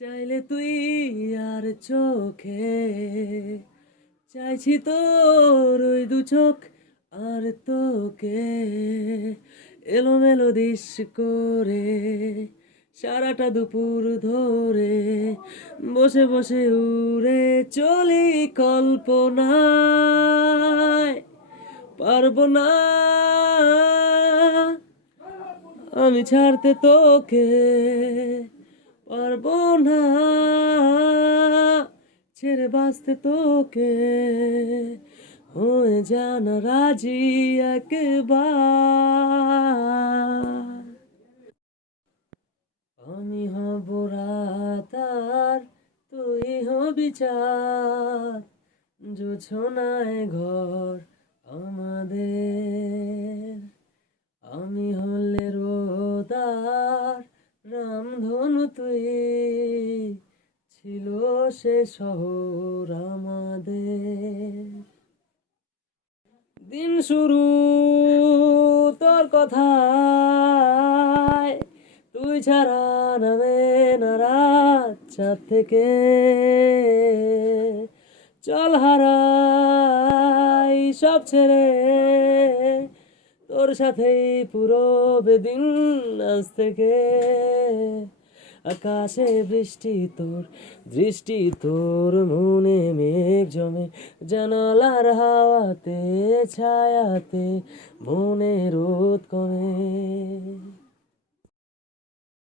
চাইলে তুই আর চোখে চাইছি তোর ওই দু চোখ আর তোকে এলোমেলো দিস করে সারাটা দুপুর ধরে বসে বসে উড়ে চলি কল্পনায় পারবো না আমি ছাড়তে তোকে পারবো না ছেড়ে বাঁচতে তোকে হয়ে জানা রাজি একবার আমি হব রাত আর তুই হবি চাঁদ জোছনায় ঘর আমাদের আমি হলে রোদার রামধনু তুই ছিল সে শহর আমাদের দিন শুরু তোর কথায় তুই ছাড়া নামে না রাত চাঁদ থেকে চল হারাই সব ছেড়ে তোর সাথেই পুরো বেদিন আজ থেকে আকাশে বৃষ্টি তোর দৃষ্টি তোর মনে মেঘ জমে জানালার হাওয়াতে ছায়াতে মনে রোদ কমে